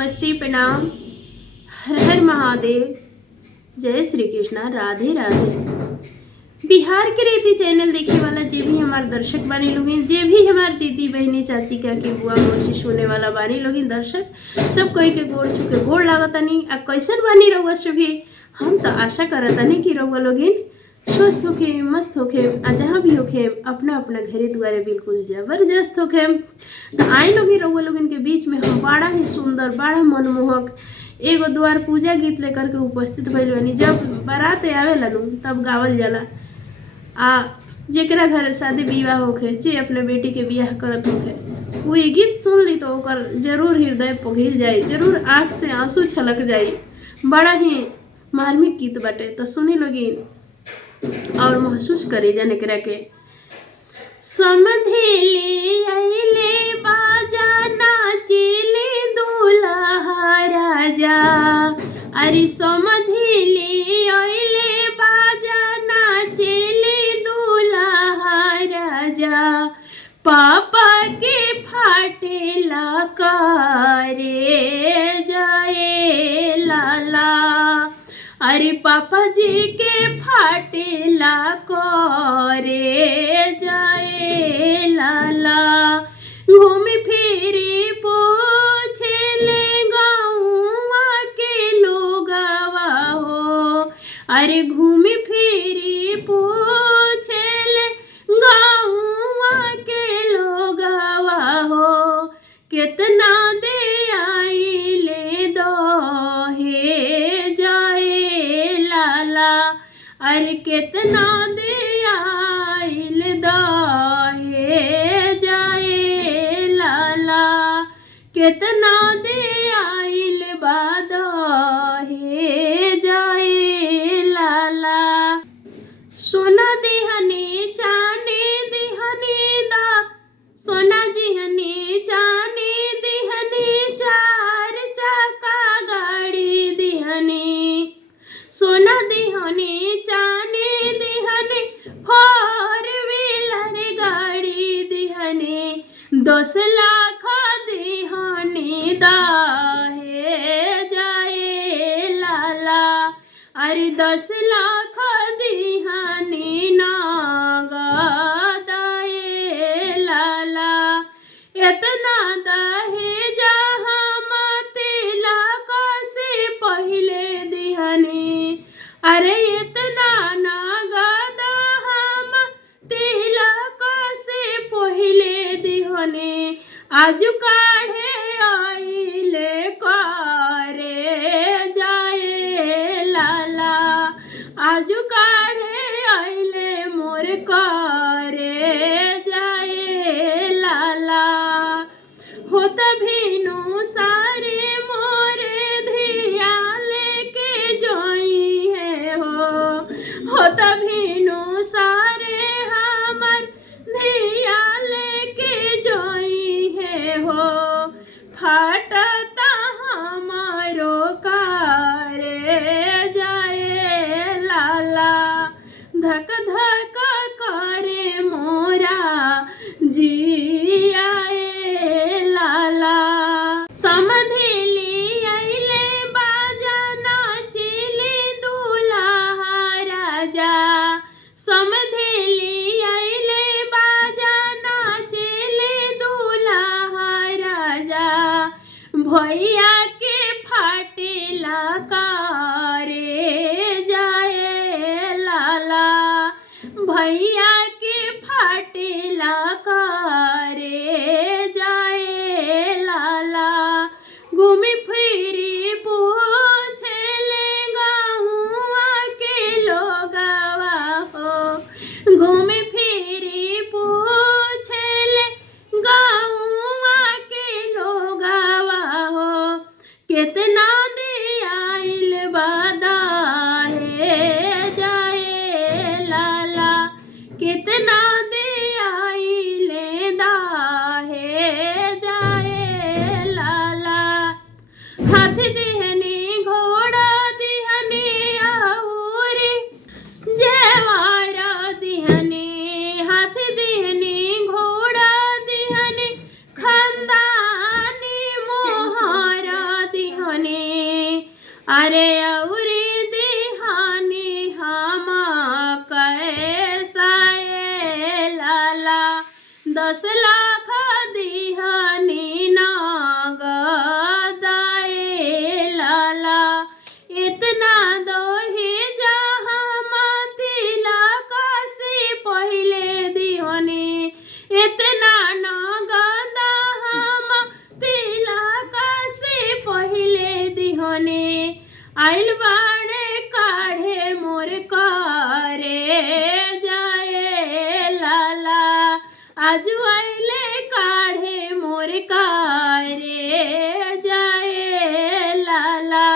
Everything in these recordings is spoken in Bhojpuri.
नमस्ते, प्रणाम, हर हर महादेव, जय श्री कृष्णा, राधे राधे। बिहार के रीति चैनल देखे वाला जे भी हमार दर्शक बानी लोगिन, जे भी हमार दीदी बहनी चाची काकी बुआ मौसी सुने वाला बानी लोगिन दर्शक, सब कोई के गोड़ छू के गोड़ लागतानी। आ कैसन बानी रउआ सभी? हम तो आशा करतानी कि रउआ लोगिन स्वस्थ होखे, मस्त होखे, आ जहाँ भी होखे अपना अपना घरे दुआरे बिल्कुल जबरदस्त होखे। तो आए लोग रउआ लोगन के बीच में हम बड़ा ही सुंदर, बड़ा मनमोहक एगो द्वार पूजा गीत लेकर के उपस्थित भइल बानी। जब बारात आवेला नु तब गावल जाला। आ जेकरा घर शादी विवाह होखे, जे अपने बेटी के बियाह करत होखे, वो ये गीत सुन ली तो ओकर जरूर हृदय पिघल जाई, जरूर आँख से आंसू छलक जाई। बड़ा ही मार्मिक गीत बाटे, तो सुनी लोगिन और महसूस करे जाने करा के। समधेले आइले बाजा नाचेले दूल्हा राजा, अरे समधेले आइले बाजा नाचेले दूल्हा राजा, पापा के फाटेला करे जाए लाला, अरे पापा जी के फाटेला करे जाए लाला। घूमी फिरी पूछेले गाँवा के लोगवा हो, अरे घूमी फिरी पूछेले गाँवा के लोगवा हो, कितना दे आइले दहे जाए लाला, अरे कितना दे आइल दहे जाए लाला, कितना दे आइल बादहे जाए लाला। सोना दिहनी चानी दिहनी दा, सोना जिहनी चानी दिहनी, चार चाका गाड़ी दिहनी, सोना दिहनी चानी दिहनी, फोर व्हीलर गाड़ी दिहनी, 10 लाख दिहनी दाहे जाए लाला, अरे 10 लाख दिहनी नागदाए लाला। इतना दहेजा हम तिलक से पहले दिहनी, अरे इतना नागदा हम तिलक से पहले दिहनी, आज काढ़े आइले करे जाए लाला, आज काढ़े आइले मोर करे जाए लाला। हो तभिनु सारे मोरे धिया लेके जोई है हो तभिनु सारे हमर धिया लेके जोई है हो, फाटता हमारो करे जाए लाला, धक धक करे मोरा जियाए लाला। समधेले आइले बाजा नाचेले दूल्हा राजा, समधेले आइले बाजा नाचेले दूल्हा राजा, भैया के फाटेला करे जाए लाला, भैया के फाटेला करे जाए लाला। घूमी फिरी पूछेले गाँवा के लोगवा हो, घूमी फिरी पूछेले गाँवा के लोगवा हो, अरे औरी दिहानी हम कैसा ये लाला 10 लाख दिहानी नगदाए लाला इतना दोही जहाँ तिला काशी पहले दिहनी इतना नगदा हम तिला काशी पहले दिहनी आइल बाड़े काढ़े मोर करे जाए लाला आजू आइले काढ़े मोर करे जाए लाला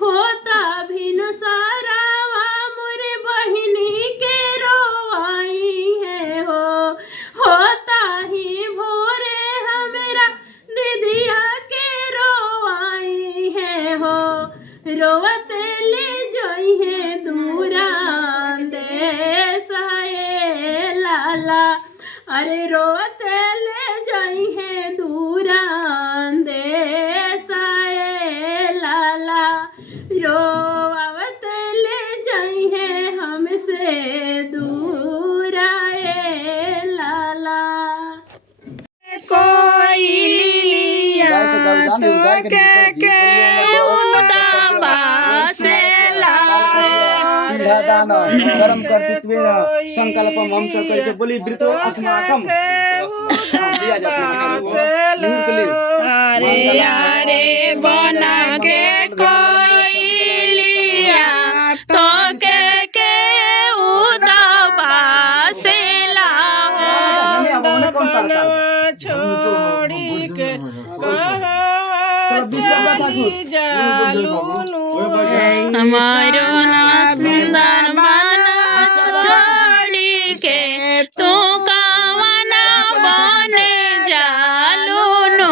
होता भिन सारावा मोर बहिनी के रोवाई है हो होता ही भोरे हमेरा दीदिया के रोवाई है हो रोवत ले जाई है दूरा देसाए लाला अरे रोवत ले जाई है दूरा देसाए लाला रोवत ले जाई है हमसे दूराए लाला कोई लिया तो के दान कर्म कर्तृत्वेन संकल्पम हम च करिसे बोली वृतो अस्माकं दिया जाता अरे यारे बना के कोई लिया तो के उदबा से लाओ छोड़ी के हमारो ना सुंदर बना छोड़ी के तू कावना बने जालू नु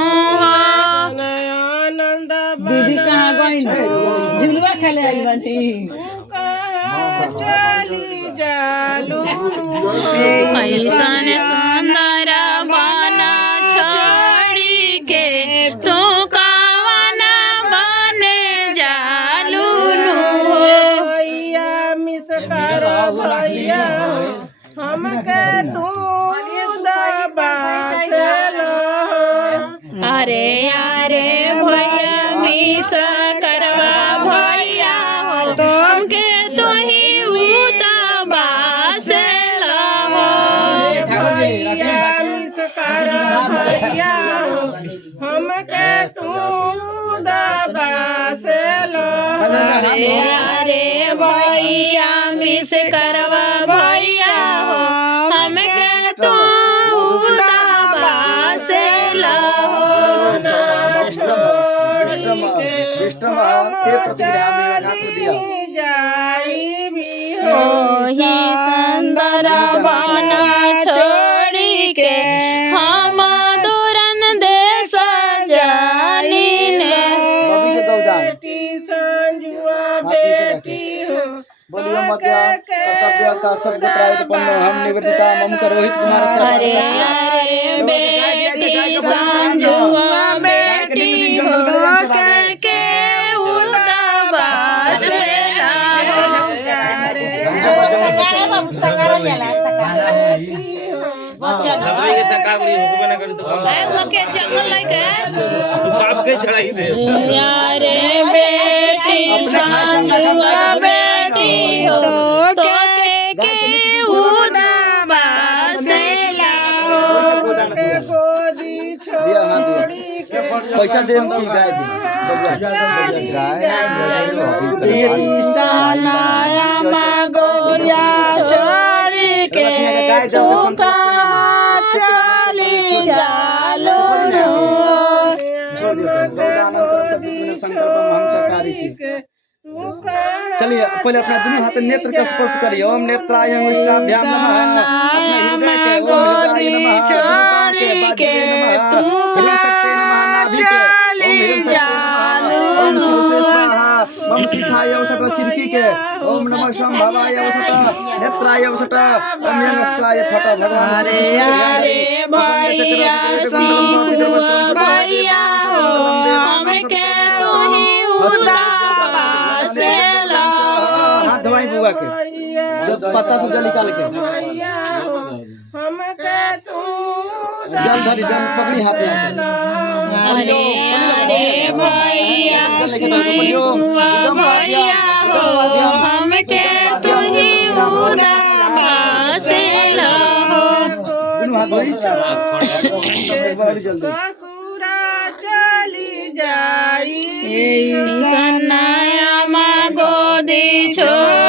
आनंद दीदी कहाँ गई झुलवा खेले आई बाटी चली जालू ऐसन सुंदर बना छोड़ी के तू कावना बने जालू भैया मिस कर भैया हमके तू अरे अरे भैया मिस करवा भैया तुमके तो ही उदाबा से लहो भैया मिस कर भैया हमके तू उदाबा से लहो अरे भैया मिस करवा भैया हमके तू उदाबा से लहो ही सुंदर बना छोड़ी के हम दूरन देश जानी ने बेटी संजुआ बेटी हो बोलियो मध्य कर्तव्य का शब्द प्रायतपन्न हम निवेदिता मम रोहित कुमार अरे अरे बेटी संजुआ बेटी हो के उदाबा से जंगल यारे बेटी संजुआ बेटी हो तो के उदाबा से लाओ पैसा दे की गाय तेरी सनाया मगोया छोड़ के तू कहाँ चली जालो नो चलिए पहले अपना दोनों हाथ नेत्र का स्पर्श करिए ओम नेत्राय अंगुष्ठाभ्याम नमः अपने हृदय के ओम हृदय नमः के तू ओम शिखाय वसट चिरकी के ओम नमः संभवाय वसट नेत्राय वसट ओम यंगस्त्राय फट भगवान अरे अरे भैया संग भैया हमके तू ही उदाबा के जब पत्ता से जल निकाल के जल धरी जल पकड़ी हाथ में अरे अरे भैया भैया हो हमके तू ही उदासेला हो। दोनों हाथ धोई जल्दी ससुरा चली जाई सनाया मा गोदी छोड़